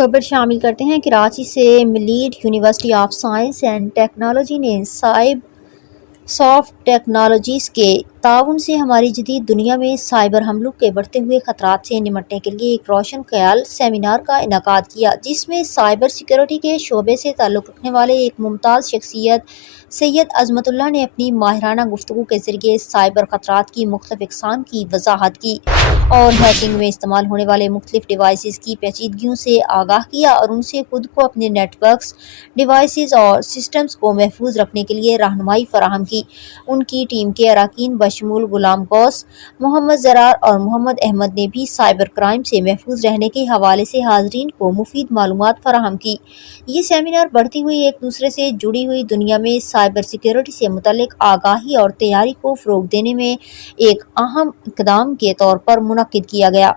خبر شامل کرتے ہیں۔ کراچی سے ملیڈ university of science and technology نے سافٹ ٹیکنالوجیز کے تعاون سے ہماری جدید دنیا میں سائبر حملوں کے بڑھتے ہوئے خطرات سے نمٹنے کے لیے ایک روشن خیال سیمینار کا انعقاد کیا، جس میں سائبر سیکیورٹی کے شعبے سے تعلق رکھنے والے ایک ممتاز شخصیت سید عظمت اللہ نے اپنی ماہرانہ گفتگو کے ذریعے سائبر خطرات کی مختلف اقسام کی وضاحت کی اور ہیکنگ میں استعمال ہونے والے مختلف ڈیوائسز کی پیچیدگیوں سے آگاہ کیا اور ان سے خود کو اپنے نیٹ ورکس، ڈیوائسز اور سسٹمز کو محفوظ رکھنے کے لیے رہنمائی فراہم کی۔ ان کی ٹیم کے اراکین بشمول غلام غوث، محمد زرار اور محمد احمد نے بھی سائبر کرائم سے محفوظ رہنے کے حوالے سے حاضرین کو مفید معلومات فراہم کی۔ یہ سیمینار بڑھتی ہوئی ایک دوسرے سے جڑی ہوئی دنیا میں سائبر سیکیورٹی سے متعلق آگاہی اور تیاری کو فروغ دینے میں ایک اہم اقدام کے طور پر منعقد کیا گیا۔